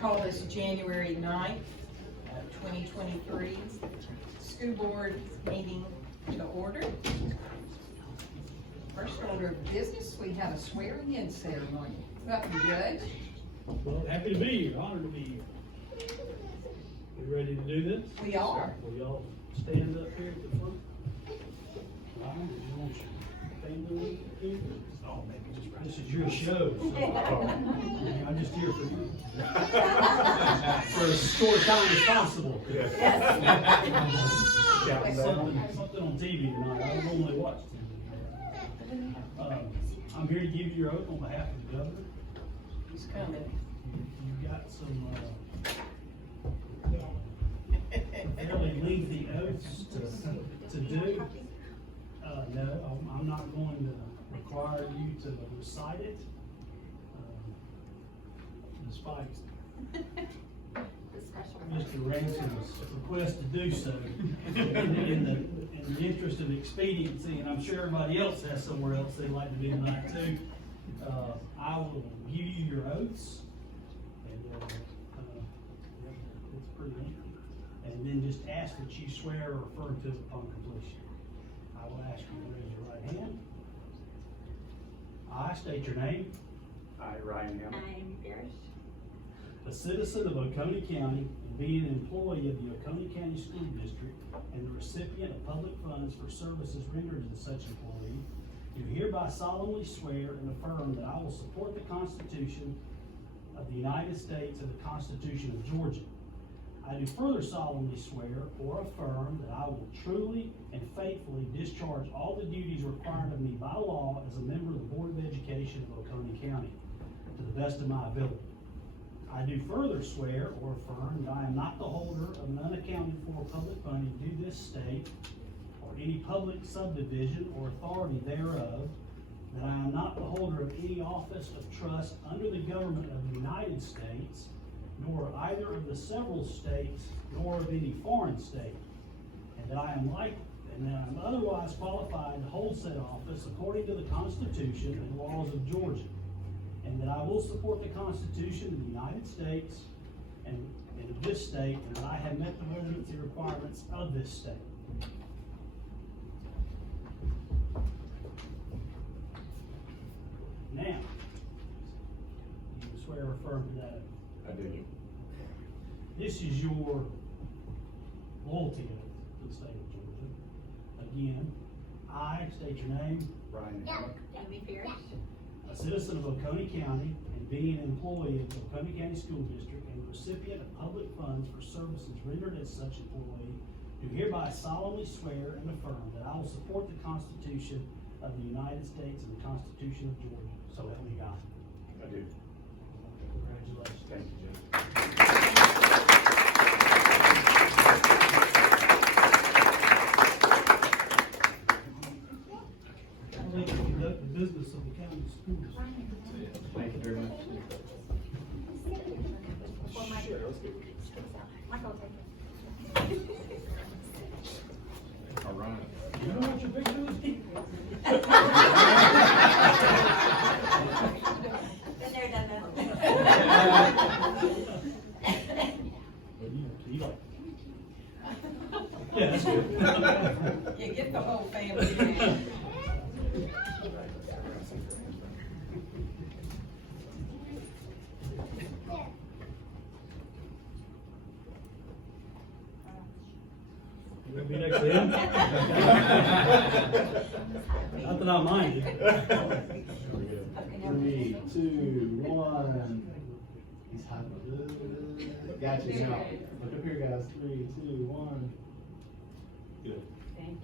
call this January 9th, 2023 school board meeting to order. First order of business, we have a swearing-in ceremony. Welcome, Judge. Well, happy to be here, honored to be here. We ready to do this? We are. Will y'all stand up here at the front? Ryan, did you want your family here? Oh, maybe just right. This is your show, so I'm just here for you. For as short time as possible. Something on TV tonight. I don't normally watch TV. I'm here to give you your oath on behalf of the governor. He's coming. You've got some fairly lengthy oaths to do. No, I'm not going to require you to recite it, despite Mr. Ransom's request to do so. In the interest of expediency, and I'm sure everybody else has somewhere else they'd like to do tonight too, I will give you your oaths, and it's pretty lengthy, and then just ask that you swear or affirm to it upon completion. I will ask you to raise your right hand. I state your name. I, Ryan Ham, I am Pierce, A citizen of Oconee County and being an employee of the Oconee County School District and the recipient of public funds for services rendered to such employee, do hereby solemnly swear and affirm that I will support the Constitution of the United States and the Constitution of Georgia. I do further solemnly swear or affirm that I will truly and faithfully discharge all the duties required of me by law as a member of the Board of Education of Oconee County to the best of my ability. I do further swear or affirm that I am not the holder of an unaccounted for public funding due this state or any public subdivision or authority thereof, that I am not the holder of any office of trust under the government of the United States, nor either of the several states, nor of any foreign state, and that I am otherwise qualified to hold said office according to the Constitution and laws of Georgia, and that I will support the Constitution of the United States and of this state, and that I have met the residency requirements of this state. Now, you swear or affirm to that? I do. This is your loyalty oath to the state of Georgia. Again, I state your name. Ryan Ham, Amy Pierce, A citizen of Oconee County and being an employee of the Oconee County School District and the recipient of public funds for services rendered as such employee, do hereby solemnly swear and affirm that I will support the Constitution of the United States and the Constitution of Georgia. So help me God. I do. Congratulations. Thank you, Judge. I'll let you conduct the business of the county schools. Thank you very much. before Michael take it. All right. You know what your picture is? Been there, done that. You like. Yeah, that's good. Yeah, get the whole family in. You gonna be next to him? Not that I mind. 3, 2, 1. He's hiding good. Gotcha. Now, look up here, guys. 3, 2, 1. Good. Thank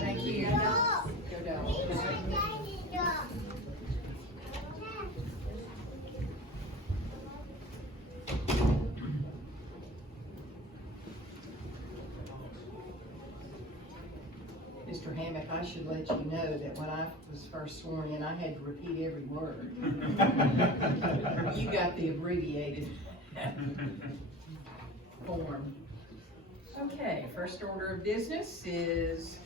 Thank you. Go down. Mr. Hammock, I should let you know that when I was first sworn in, I had to repeat every word. You got the abbreviated form. Okay, first order of business is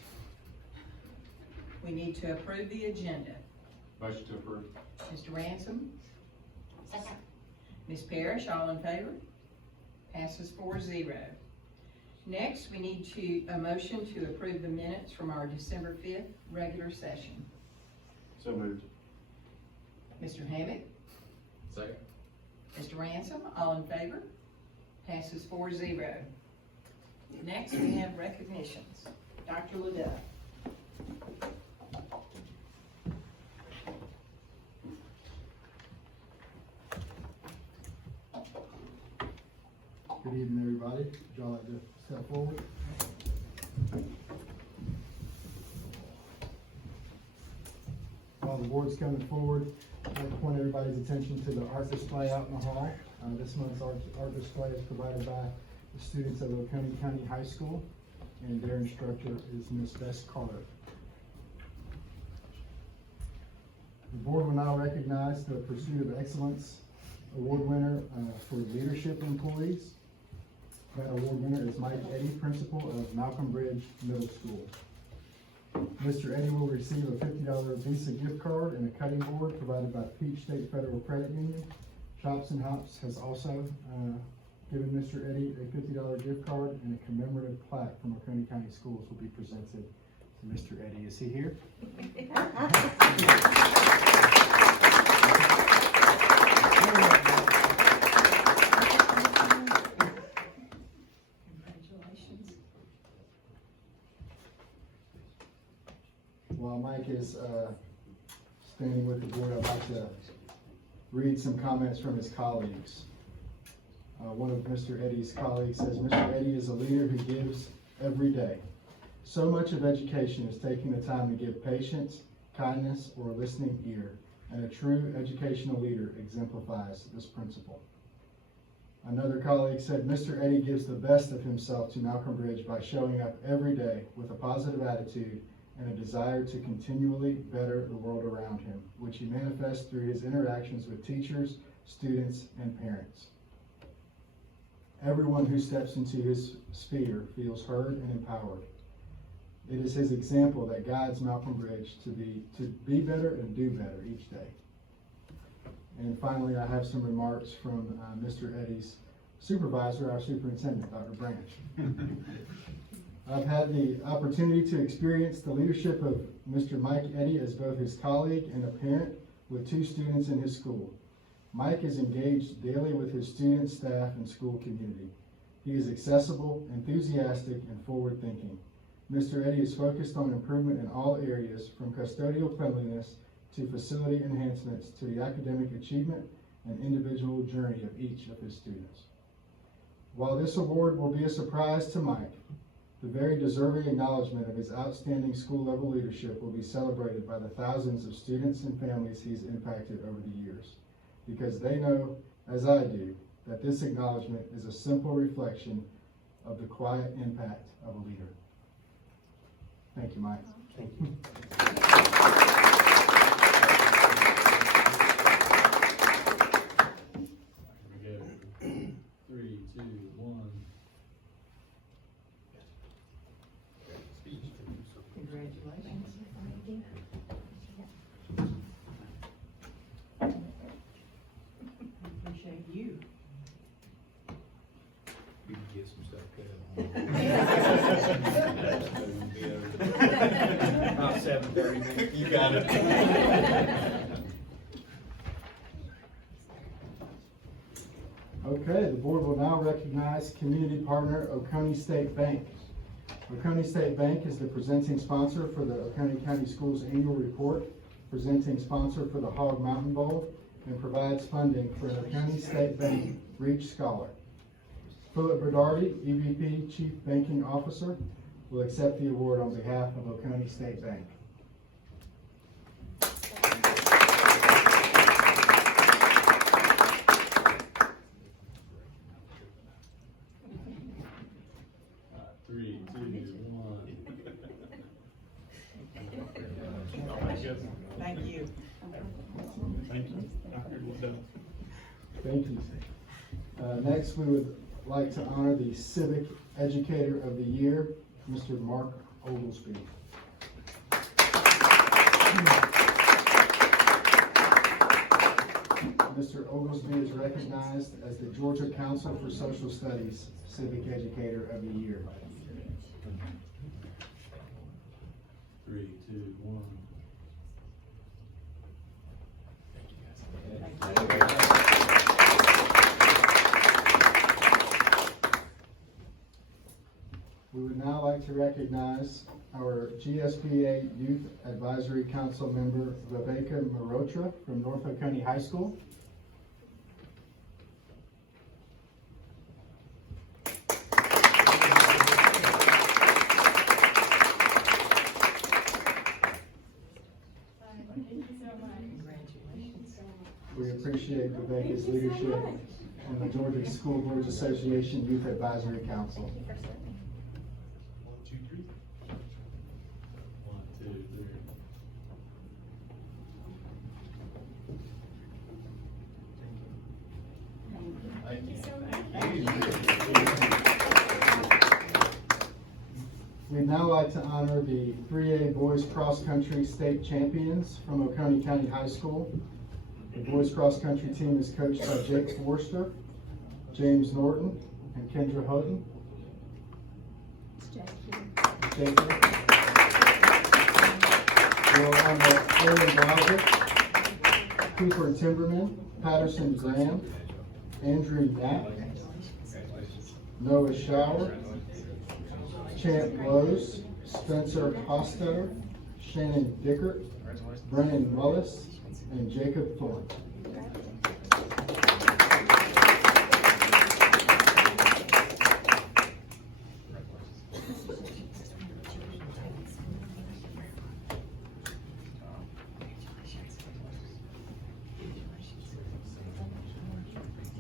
we need to approve the agenda. Motion to approve. Mr. Ransom, Second. Ms. Parrish, all in favor? Passes 4-0. Next, we need a motion to approve the minutes from our December 5th regular session. So moved. Mr. Hammack, Second. Mr. Ransom, all in favor? Passes 4-0. Next, we have recognitions. Dr. Liddell. Good evening, everybody. Would y'all like to step forward? While the board's coming forward, I'd like to point everybody's attention to the art display out in the hall. This month's art display is provided by the students of Oconee County High School, and their instructor is Ms. Bess Carter. The board will now recognize the Pursuit of Excellence Award winner for leadership employees. That award winner is Mike Eddy, principal of Malcolm Bridge Middle School. Mr. Eddy will receive a $50 Visa gift card and a cutting board provided by Peach State Federal Credit Union. Chops and Hops has also given Mr. Eddy a $50 gift card, and a commemorative plaque from Oconee County Schools will be presented to Mr. Eddy. Is he here? Congratulations. While Mike is standing with the board, I'd like to read some comments from his colleagues. One of Mr. Eddy's colleagues says, Mr. Eddy is a leader who gives every day. So much of education is taking the time to give patience, kindness, or a listening ear, and a true educational leader exemplifies this principle. Another colleague said, Mr. Eddy gives the best of himself to Malcolm Bridge by showing up every day with a positive attitude and a desire to continually better the world around him, which he manifests through his interactions with teachers, students, and parents. Everyone who steps into his sphere feels heard and empowered. It is his example that guides Malcolm Bridge to be better and do better each day. And finally, I have some remarks from Mr. Eddy's supervisor, our superintendent, Dr. Branch. I've had the opportunity to experience the leadership of Mr. Mike Eddy as both his colleague and a parent with 2 students in his school. Mike is engaged daily with his students, staff, and school community. He is accessible, enthusiastic, and forward-thinking. Mr. Eddy is focused on improvement in all areas, from custodial cleanliness to facility enhancements to the academic achievement and individual journey of each of his students. While this award will be a surprise to Mike, the very deserving acknowledgement of his outstanding school-level leadership will be celebrated by the thousands of students and families he's impacted over the years, because they know, as I do, that this acknowledgement is a simple reflection of the quiet impact of a leader. Thank you, Mike. Thank you. Here we go. 3, 2, 1. Speech. Congratulations. I appreciate you. We can get some stuff cut. About 7:30. You got it. Okay, the board will now recognize community partner Oconee State Bank. Oconee State Bank is the presenting sponsor for the Oconee County Schools Annual Report, presenting sponsor for the Hog Mountain Bowl, and provides funding for an Oconee State Bank Reach Scholar. Philip Berdardi, EVP Chief Banking Officer, will accept the award on behalf of Oconee State Bank. 3, 2, 1. Thank you. Thank you. Dr. Liddell. Thank you. Next, we would like to honor the Civic Educator of the Year, Mr. Mark Oglesby. Mr. Oglesby is recognized as the Georgia Council for Social Studies Civic Educator of the Year. 3, 2, 1. We would now like to recognize our GSBA Youth Advisory Council member, Viveka Marotra from Norfolk County High School. We appreciate Viveka's leadership on the Georgia School Boards Association Youth Advisory Council. 1, 2, 3. 1, 2, 3. We'd now like to honor the 3A Boys Cross Country State Champions from Oconee County High School. The boys cross country team is coached by Jake Forster, James Norton, and Kendra Houghton. Jake. We'll honor Aaron Bowser, Cooper Timberman, Patterson Graham, Andrew Knapp, Noah Shower, Champ Rose, Spencer Hostetter, Shannon Dickert, Brennan Mullis, and Jacob Thorne.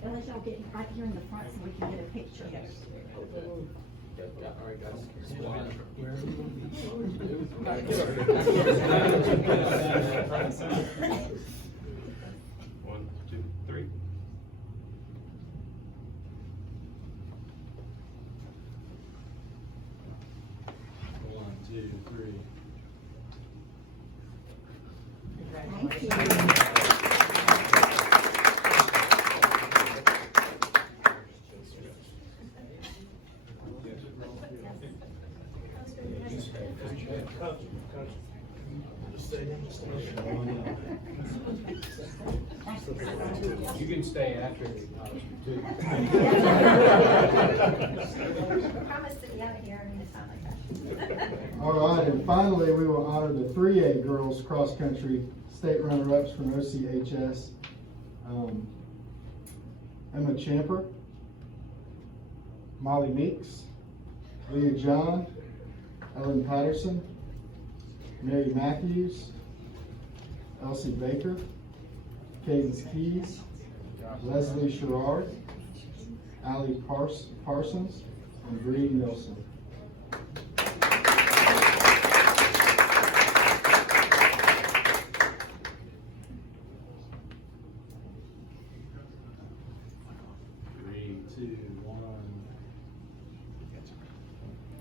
I'll let y'all get right here in the front so we can get a picture. One, two, three. One, two, three. Thank you. You can stay after, too. Promise to be out of here in a time like that. All right, and finally, we will honor the 3A girls cross country state runner-ups from OCHS. Emma Champer, Molly Meeks, Leah John, Ellen Patterson, Mary Matthews, Elsie Baker, Cadence Keys, Leslie Sherrard, Allie Parsons, and Bree Nelson. Three, two, one.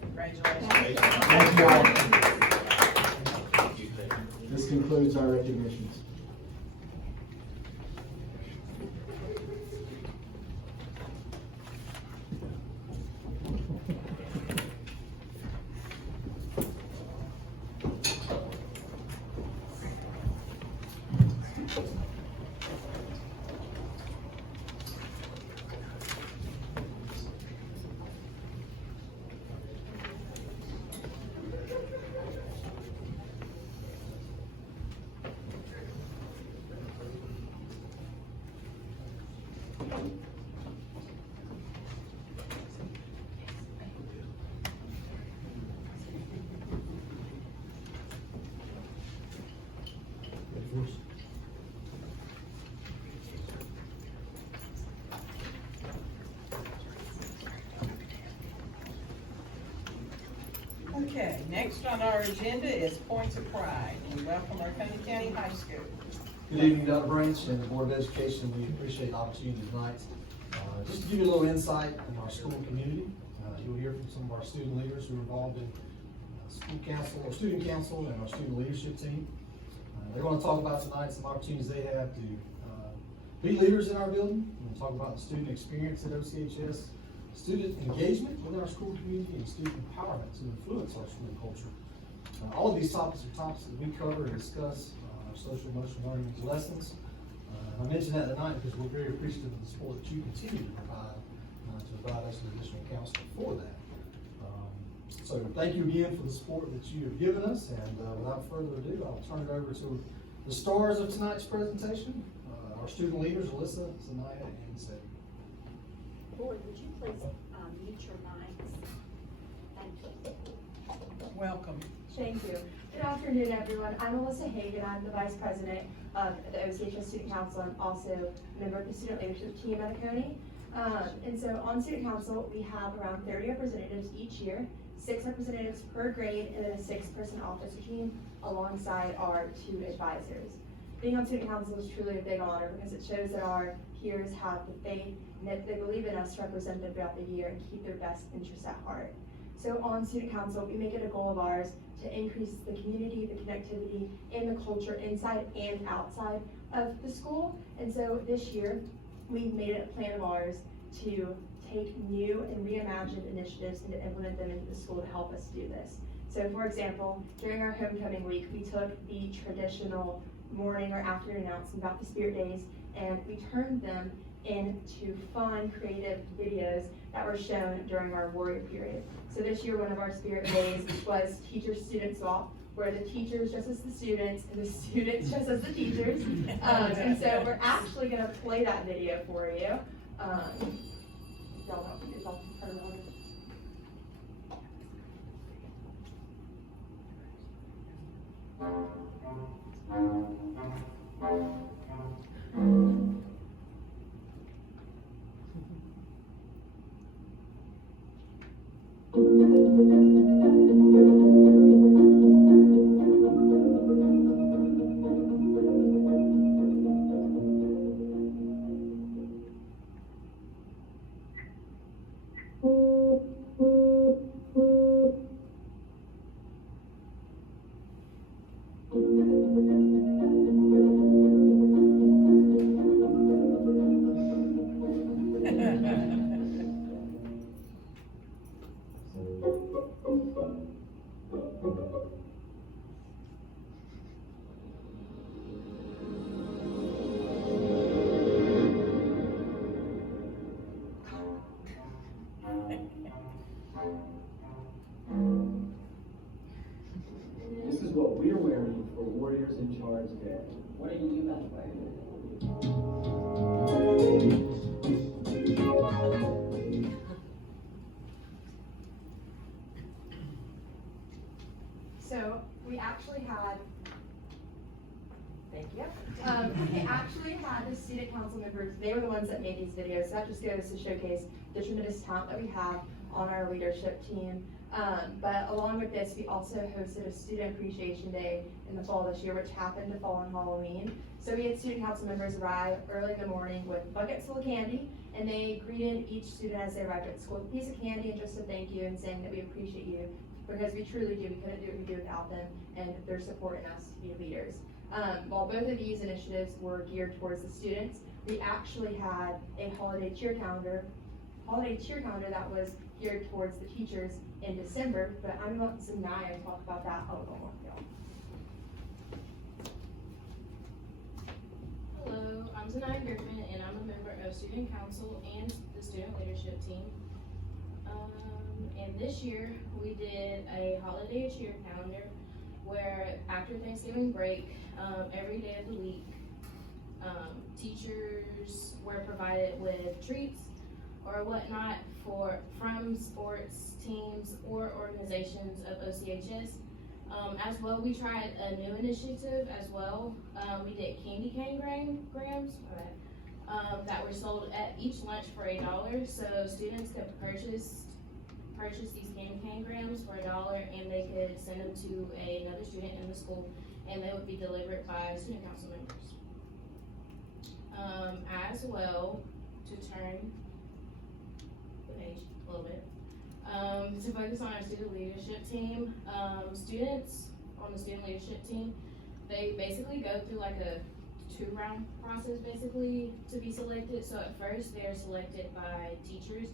Congratulations. Thank you all. This concludes our recognitions. Okay, next on our agenda is Points of Pride. We welcome our Oconee County High School. Good evening, Dr. Branch and the Board of Education. We appreciate the opportunity tonight. Just to give you a little insight in our school community, you'll hear from some of our student leaders who are involved in school council or student council and our student leadership team. They're going to talk about tonight some opportunities they have to be leaders in our building. We'll talk about the student experience at OCHS, student engagement within our school community, and student empowerment to influence our school culture. All of these topics are topics that we cover and discuss our social emotional learning lessons. I mention that tonight because we're very appreciative of the support that you continue to provide us with additional counseling for that. So thank you again for the support that you have given us, and without further ado, I'll turn it over to the stars of tonight's presentation, our student leaders, Alyssa, Zanaya, and Sadie. Board, would you please mute your mics? Thank you. Welcome. Thank you. Good afternoon, everyone. I'm Alyssa Hagan. I'm the Vice President of the OCHS Student Council and also a member of the Student Leadership Team at Oconee. And so on Student Council, we have around 30 representatives each year, 6 representatives per grade, and then a 6-person officer team alongside our 2 advisors. Being on Student Council is truly a big honor because it shows that our peers have the faith and that they believe in us to represent them throughout the year and keep their best interests at heart. So on Student Council, we make it a goal of ours to increase the community, the connectivity, and the culture inside and outside of the school. And so this year, we made it a plan of ours to take new and reimagined initiatives and to implement them into the school to help us do this. So for example, during our homecoming week, we took the traditional morning or afternoon announcement about the Spirit Days and we turned them into fun, creative videos that were shown during our warrior period. So this year, one of our Spirit Days was teacher-student swap, where the teachers dress as the students and the students dress as the teachers. And so we're actually gonna play that video for you. Y'all know if y'all are rolling. This is what we're wearing for Warriors in Charge Day. What are you not wearing? So we actually had, thank you. We actually had the student council members, they were the ones that made these videos. So that just goes to showcase the tremendous talent that we have on our leadership team. But along with this, we also hosted a Student Appreciation Day in the fall this year, which happened to fall on Halloween. So we had student council members arrive early in the morning with buckets full of candy, and they greeted each student as they arrived at school with a piece of candy and just a thank you and saying that we appreciate you, because we truly do. We couldn't do what we do without them and their support in us to be leaders. While both of these initiatives were geared towards the students, we actually had a holiday cheer calendar that was geared towards the teachers in December, but I'm going to let Zanaya talk about that a little more. Hello, I'm Zanaya Griffin, and I'm a member of Student Council and the Student Leadership Team. And this year, we did a holiday cheer calendar where after Thanksgiving break, every day of the week, teachers were provided with treats or whatnot from sports teams or organizations of OCHS. As well, we tried a new initiative as well. We did candy cane grams that were sold at each lunch for $1, so students could purchase these candy cane grams for $1, and they could send them to another student in the school, and they would be delivered by student council members. As well, to turn the page a little bit, to focus on our student leadership team, students on the student leadership team, they basically go through like a two-round process basically to be selected. So at first, they're selected by teachers.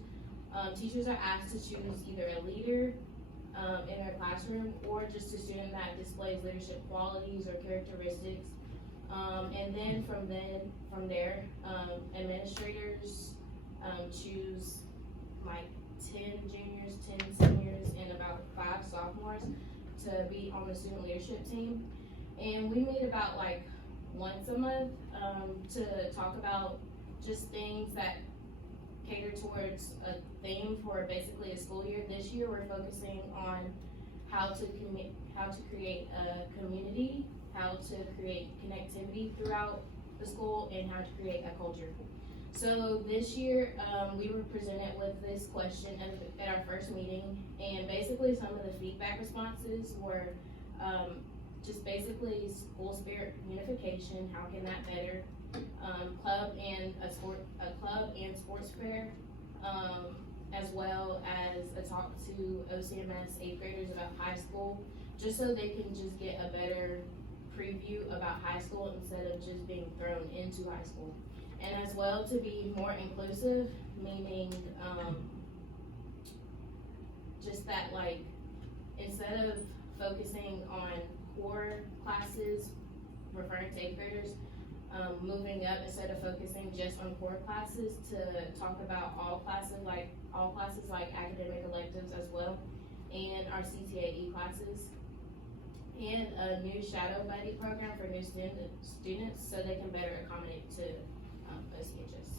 Teachers are asked to choose either a leader in their classroom or just a student that displays leadership qualities or characteristics. And then from there, administrators choose like 10 juniors, 10 seniors, and about 5 sophomores to be on the student leadership team. And we meet about like once a month to talk about just things that cater towards a theme for basically a school year. This year we're focusing on how to create a community, how to create connectivity throughout the school, and how to create a culture. So this year we were presented with this question at our first meeting, and basically some of the feedback responses were just basically school spirit unification, how can that better, club and sports fair, as well as a talk to OCMS 8th graders about high school, just so they can just get a better preview about high school instead of just being thrown into high school. And as well to be more inclusive, meaning just that like instead of focusing on core classes, referring to 8th graders, moving up instead of focusing just on core classes to talk about all classes like academic electives as well, and our CTAE classes, and a new shadow buddy program for new students so they can better accommodate to OCHS.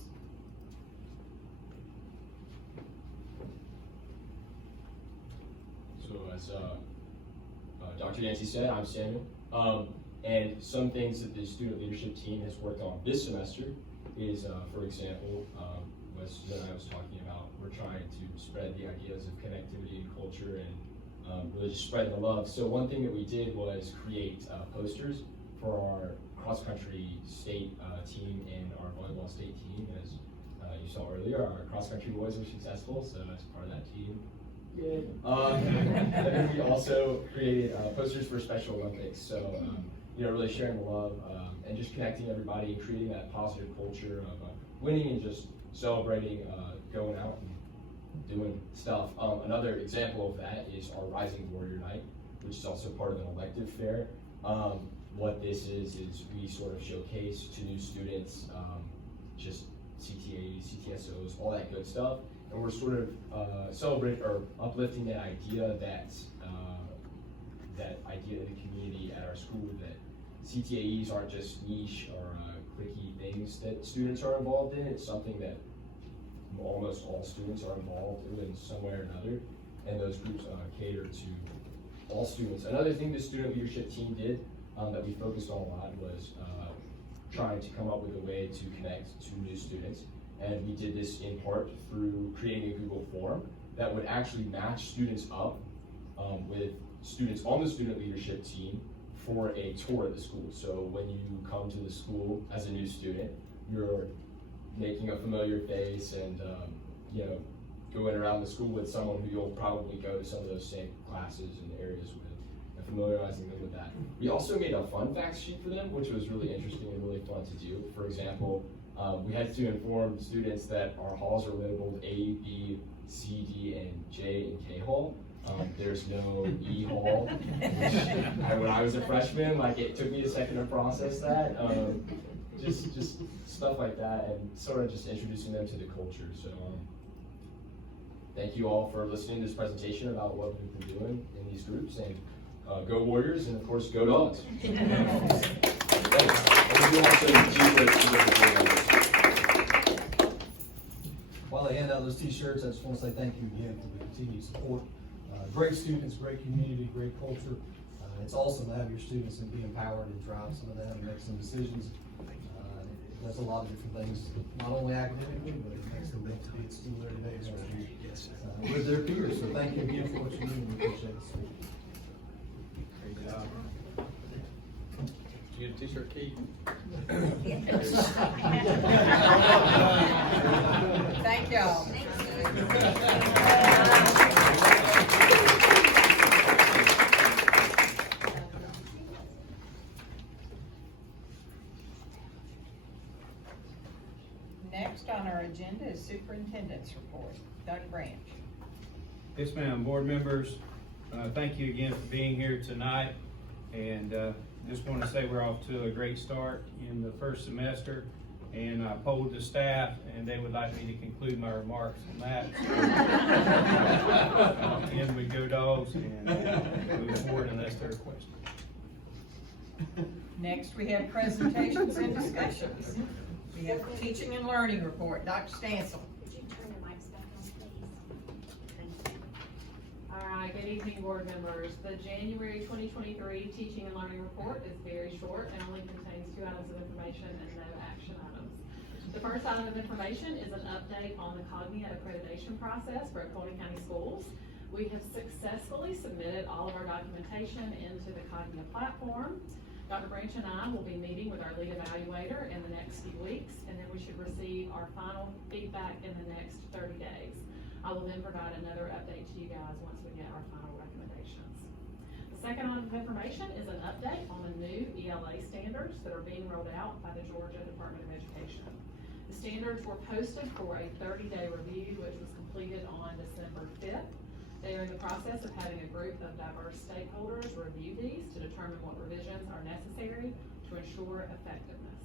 So as Dr. Nancy said, I'm Samuel. And some things that the student leadership team has worked on this semester is, for example, what Susan and I was talking about, we're trying to spread the ideas of connectivity and culture and really just spread the love. So one thing that we did was create posters for our cross-country state team and our volleyball state team. As you saw earlier, our cross-country boys were successful, so as part of that team. Yay. And then we also created posters for Special Olympics. So, really sharing the love and just connecting everybody and creating that positive culture of winning and just celebrating going out and doing stuff. Another example of that is our Rising Warrior Night, which is also part of an elective fair. What this is we sort of showcase to new students just CTAs, CTSOs, all that good stuff. And we're sort of celebrating or uplifting that idea that idea in the community at our school that CTAEs aren't just niche or cliquey things that students are involved in. It's something that almost all students are involved in some way or another, and those groups cater to all students. Another thing the student leadership team did that we focused on a lot was trying to come up with a way to connect to new students. And we did this in part through creating a Google form that would actually match students up with students on the student leadership team for a tour of the school. So when you come to the school as a new student, you're making a familiar face and going around the school with someone who you'll probably go to some of those same classes and areas with, and familiarizing them with that. We also made a fun facts sheet for them, which was really interesting and really fun to do. For example, we had to inform students that our halls are labeled A, B, C, D, and J and K hall. There's no E hall, which when I was a freshman, it took me a second to process that. Just stuff like that, and sort of just introducing them to the culture. So thank you all for listening to this presentation about what we've been doing in these groups, and go Warriors, and of course, go Dogs. While they hand out those t-shirts, I just want to say thank you again for the continued support. Great students, great community, great culture. It's awesome to have your students and be empowered and drive some of them and make some decisions. It does a lot of different things, not only academically, but it makes them think to be at school every day with their peers. So thank you again for what you do, and we appreciate it. Great job. Did you get a t-shirt, Keith? Thank y'all. Next on our agenda is superintendent's report. Dr. Branch. Yes, ma'am. Board members, thank you again for being here tonight. And just want to say we're off to a great start in the first semester. And I polled the staff, and they would like me to conclude my remarks on that. And we go Dogs, and move forward unless there are questions. Next, we have presentations and discussions. We have teaching and learning report. Dr. Stansel. Could you turn your mics back on, please? All right, good evening, board members. The January 2023 Teaching and Learning Report is very short and only contains 2 items of information and no action items. The first item of information is an update on the Cognia accreditation process for Oconee County Schools. We have successfully submitted all of our documentation into the Cognia platform. Dr. Branch and I will be meeting with our lead evaluator in the next few weeks, and then we should receive our final feedback in the next 30 days. I will then provide another update to you guys once we get our final recommendations. The second item of information is an update on the new ELA standards that are being rolled out by the Georgia Department of Education. The standards were posted for a 30-day review, which was completed on December 5th. They are in the process of having a group of diverse stakeholders review these to determine what revisions are necessary to ensure effectiveness.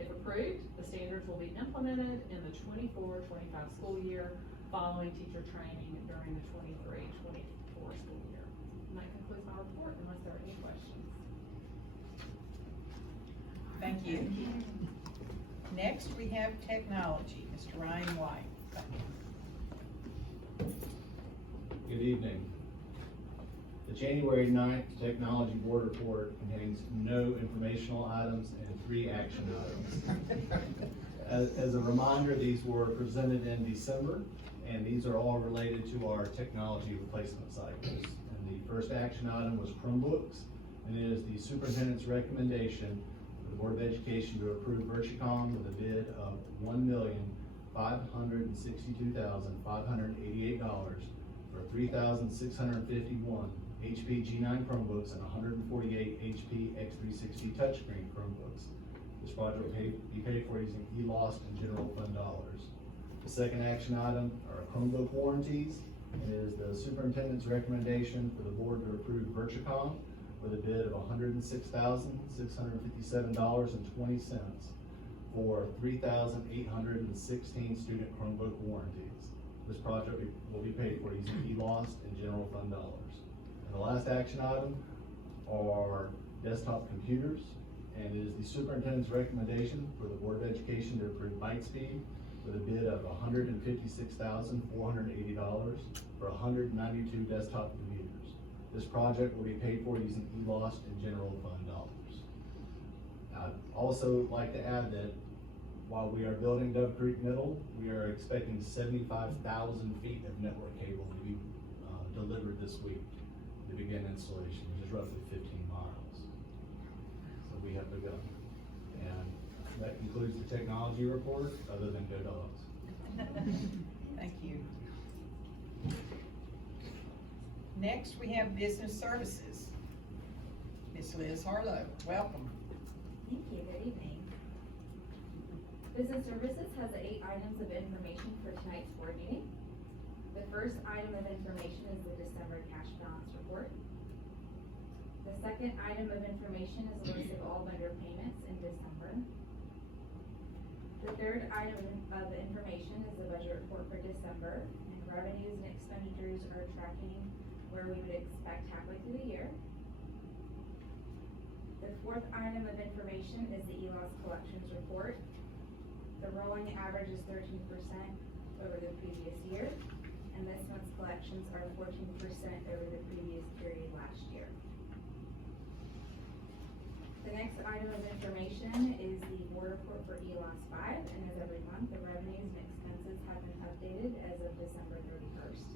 If approved, the standards will be implemented in the 24-25 school year following teacher training during the 23-24 school year. And that concludes my report unless there are any questions. Thank you. Next, we have technology. Mr. Ryan White. Good evening. The January 9th Technology Board Report contains no informational items and 3 action items. As a reminder, these were presented in December, and these are all related to our technology replacement cycles. And the first action item was Chromebooks, and it is the superintendent's recommendation for the Board of Education to approve Virtucom with a bid of $1,562,588 for 3,651 HP G9 Chromebooks and 148 HP X360 touchscreen Chromebooks. This project will be paid for using eLost and general fund dollars. The second action item are Chromebook warranties. It is the superintendent's recommendation for the board to approve Virtucom with a bid of $106,657.20 for 3,816 student Chromebook warranties. This project will be paid for using eLost and general fund dollars. And the last action item are desktop computers, and it is the superintendent's recommendation for the Board of Education to approve Bytespeed with a bid of $156,480 for 192 desktop computers. This project will be paid for using eLost and general fund dollars. I'd also like to add that while we are building Dove Creek Middle, we are expecting 75,000 feet of network cable to be delivered this week to begin installation, which is roughly 15 miles. So we have begun. And that concludes the technology report, other than go Dogs. Thank you. Next, we have business services. Ms. Liz Harlow, welcome. Thank you, good evening. Business Services has 8 items of information for tonight's board meeting. The first item of information is the December cash balance report. The second item of information is a list of all vendor payments in December. The third item of information is the budget report for December, and revenues and expenditures are tracking where we would expect halfway through the year. The fourth item of information is the ELOS collections report. The rolling average is 13% over the previous year, and this month's collections are 14% over the previous period last year. The next item of information is the board report for ELOS 5, and as every month, the revenues and expenses have been updated as of December 31st.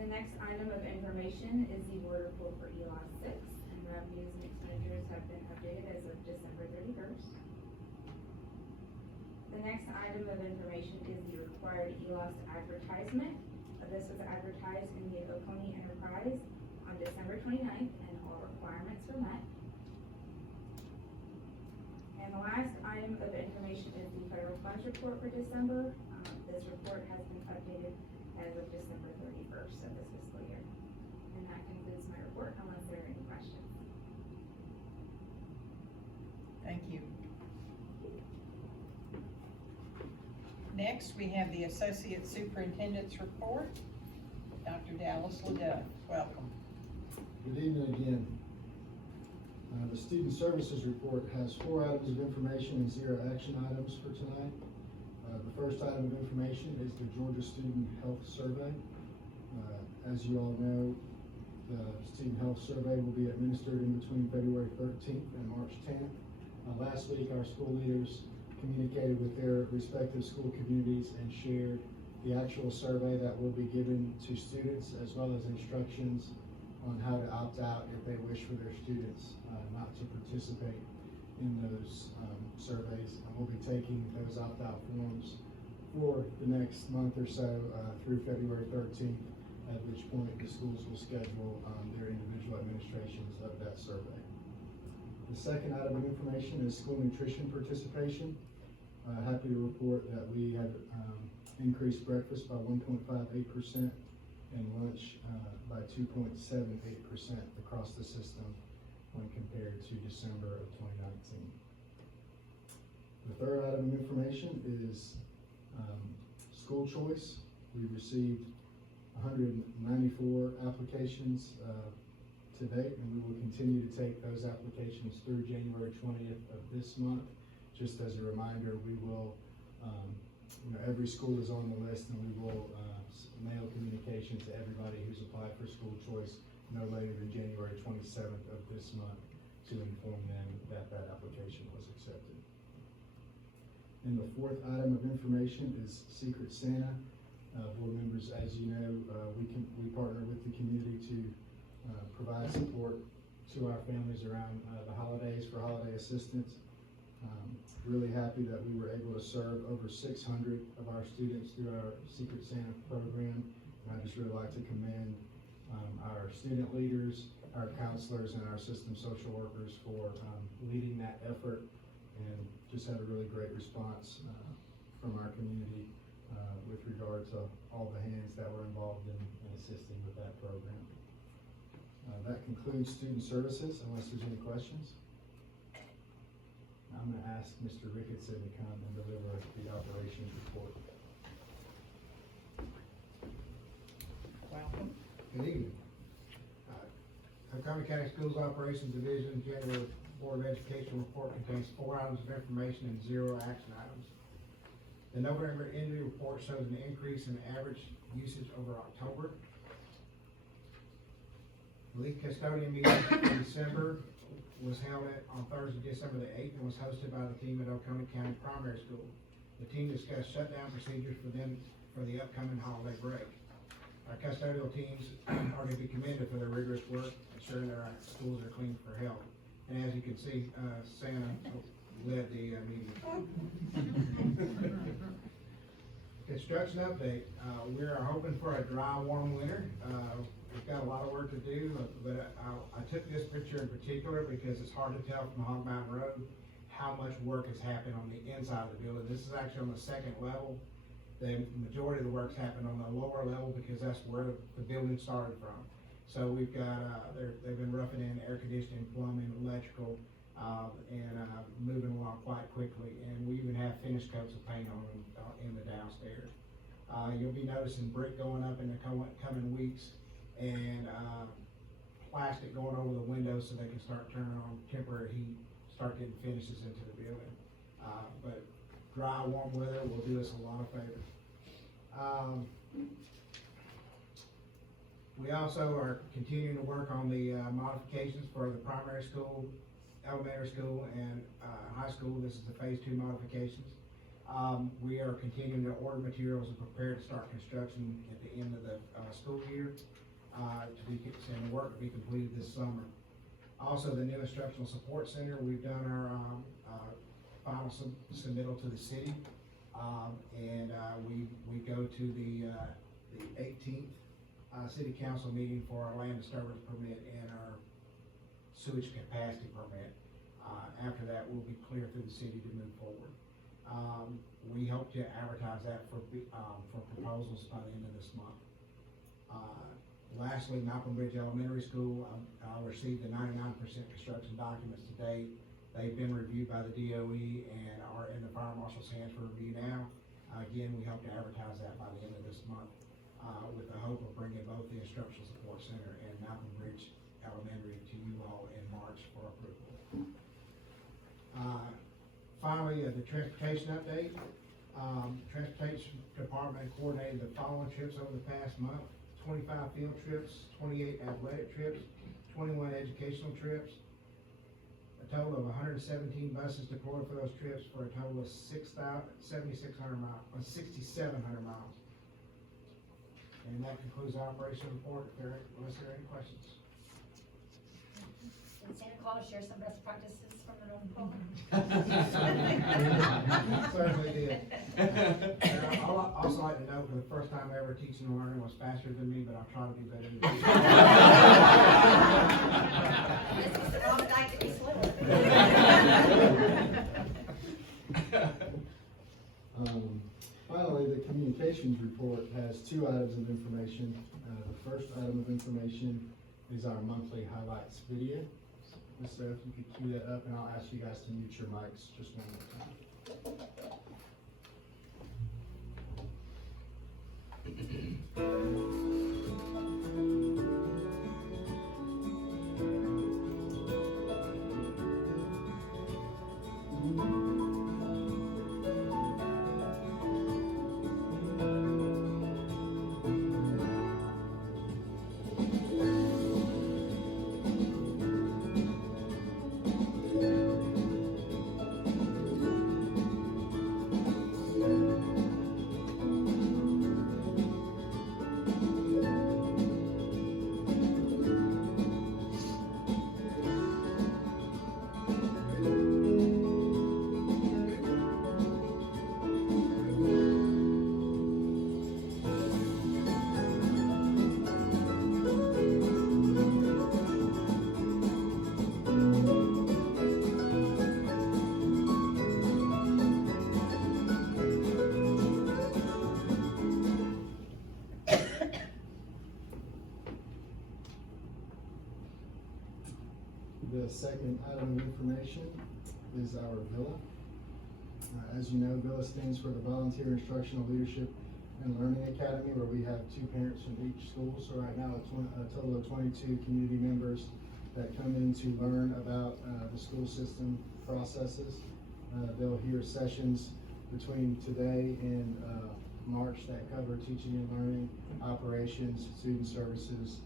The next item of information is the board report for ELOS 6, and revenues and expenditures have been updated as of December 31st. The next item of information is the required ELOS advertisement. This was advertised in the Oconee Enterprise on December 29th, and all requirements were met. And the the last item of information is the federal funds report for December. This report has been updated as of December 31st of this fiscal year. And that concludes my report unless there are any questions. Thank you. Next, we have the Associate Superintendent's report. Dr. Dallas LaDuff, welcome. Good evening again. The Student Services Report has 4 items of information and 0 action items for tonight. The first item of information is the Georgia Student Health Survey. As you all know, the Student Health Survey will be administered in between February 13th and March 10th. Last week, our school leaders communicated with their respective school communities and shared the actual survey that will be given to students, as well as instructions on how to opt out if they wish for their students not to participate in those surveys. And we'll be taking those opt-out forms for the next month or so through February 13th, at which point the schools will schedule their individual administrations of that survey. The second item of information is school nutrition participation. Happy to report that we have increased breakfast by 1.58% and lunch by 2.78% across the system when compared to December of 2019. The third item of information is school choice. We received 194 applications to date, and we will continue to take those applications through January 20th of this month. Just as a reminder, we will, every school is on the list, and we will mail communication to everybody who's applied for school choice no later than January 27th of this month to inform them that that application was accepted. And the fourth item of information is Secret Santa. Board members, as you know, we partner with the community to provide support to our families around the holidays for holiday assistance. Really happy that we were able to serve over 600 of our students through our Secret Santa program. And I just really like to commend our student leaders, our counselors, and our system social workers for leading that effort, and just had a really great response from our community with regard to all the hands that were involved in assisting with that program. That concludes student services, unless there's any questions. I'm going to ask Mr. Ricketson to come and deliver the operations report. Welcome. Good evening. Oconee County Schools Operations Division January Board of Education report contains 4 items of information and 0 action items. The November end report shows an increase in average usage over October. The lead custodian meeting in December was held on Thursday, December the 8th, and was hosted by the team at Oconee County Primary School. The team discussed shutdown procedures for them for the upcoming holiday break. Our custodial teams are to be commended for their rigorous work, ensuring that our schools are clean for health. And as you can see, Santa led the meeting. Construction update. We are hoping for a dry, warm winter. We've got a lot of work to do, but I took this picture in particular because it's hard to tell from Hog Mountain Road how much work has happened on the inside of the building. This is actually on the 2nd level. The majority of the work's happened on the lower level because that's where the building started from. So we've got, they've been roughing in air conditioning, plumbing, electrical, and moving along quite quickly. And we even have finished coats of paint on them in the downstairs. You'll be noticing brick going up in the coming weeks, and plastic going over the windows so they can start turning on temporary heat, start getting finishes into the building. But dry, warm weather will do us a lot of favors. We also are continuing to work on the modifications for the primary school, elementary school, and high school. This is the phase 2 modifications. We are continuing to order materials and prepare to start construction at the end of the school year, and the work to be completed this summer. Also, the new instructional support center, we've done our final submittal to the city, and we go to the 18th city council meeting for our land disturbance permit and our sewage capacity permit. After that, we'll be clear through the city to move forward. We hope to advertise that for proposals by the end of this month. Lastly, Malcolm Bridge Elementary School, I received the 99% construction documents to date. They've been reviewed by the DOE and are in the fire marshal's hands for review now. Again, we hope to advertise that by the end of this month, with the hope of bringing both the Instructional Support Center and Malcolm Bridge Elementary to you all in March for approval. Finally, the transportation update. Transportation Department coordinated the following trips over the past month: 25 field trips, 28 athletic trips, 21 educational trips, a total of 117 buses deployed for those trips for a total of 6,700 miles. And that concludes the operation report, unless there are any questions. Did Santa Claus share some best practices from the North Pole? Certainly did. And I'd also like to know, for the first time ever, teaching and learning was faster than me, but I'll try to do better than you. This was the wrong night to be slower. Finally, the communications report has 2 items of information. The first item of information is our monthly highlights video. Ms. Sarah, if you could cue that up, and I'll ask you guys to mute your mics just one more time. The second item of information is our VILA. As you know, VILA stands for the Volunteer Instructional Leadership and Learning Academy, where we have 2 parents from each school. So right now, a total of 22 community members that come in to learn about the school system processes. They'll hear sessions between today and March that cover teaching and learning, operations, student services,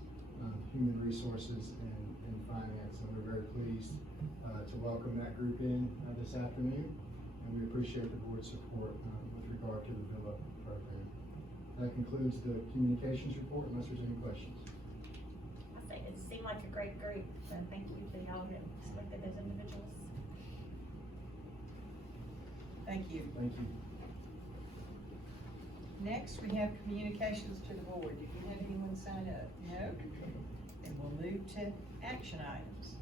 human resources, and finance. And we're very pleased to welcome that group in this afternoon, and we appreciate the board's support with regard to the VILA program. That concludes the communications report, unless there's any questions. I think it seemed like a great group, so thank you to y'all who selected those individuals. Thank you. Thank you. Next, we have communications to the board. Did you have anyone sign up? No? Then we'll move to action items.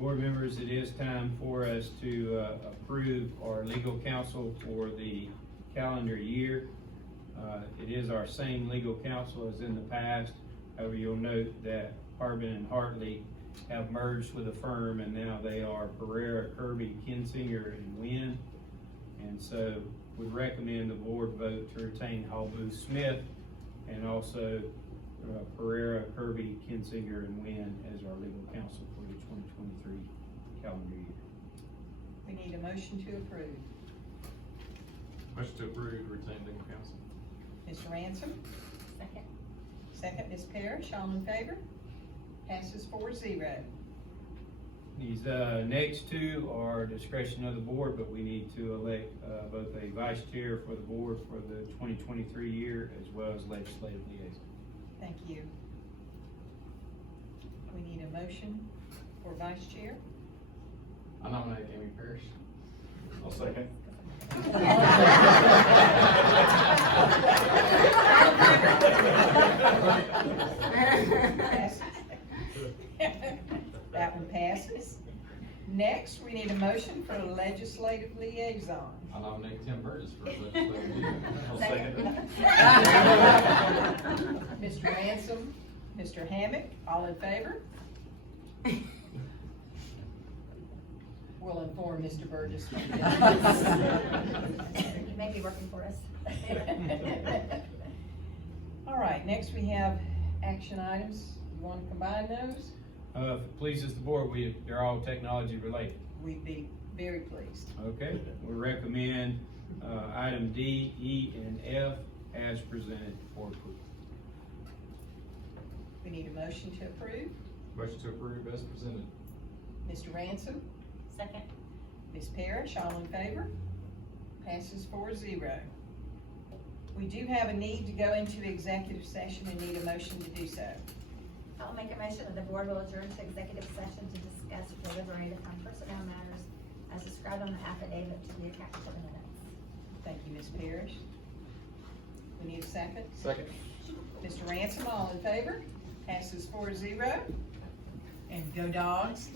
Board members, it is time for us to approve our legal counsel for the calendar year. It is our same legal counsel as in the past. However, you'll note that Harbin and Hartley have merged with a firm, and now they are Pereira, Kirby, Kinsinger, and Wynn. And so we recommend the board vote to retain Hall Booth Smith and also Pereira, Kirby, Kinsinger, and Wynn as our legal counsel for the 2023 calendar year. We need a motion to approve. Motion to approve, retain legal counsel. Mr. Ransom? Second. Second, Ms. Parrish, all in favor? Passes 4-0. These next 2 are discretion of the board, but we need to elect both a vice chair for the board for the 2023 year as well as legislative liaison. Thank you. We need a motion for vice chair. I nominate Amy Parrish. I'll second. That one passes. Next, we need a motion for legislative liaison. I nominate Tim Burgess for legislative leader. I'll second. Mr. Ransom, Mr. Hammack, all in favor? We'll inform Mr. Burgess. You may be working for us. All right, next we have action items. You want to combine those? If it pleases the board, they're all technology related. We'd be very pleased. Okay, we recommend, item D, E, and F as presented for approval. We need a motion to approve. Motion to approve as presented. Mr. Ransom, Second. Ms. Parrish, all in favor? Passes 4-0. We do have a need to go into executive session and need a motion to do so. I'll make a motion that the board will adjourn to executive session to discuss or deliberate upon personnel matters as described on the affidavit to be attached to the minutes. Thank you, Ms. Parrish. We need a second. Second. Mr. Ransom, all in favor? Passes 4-0. And go Dogs.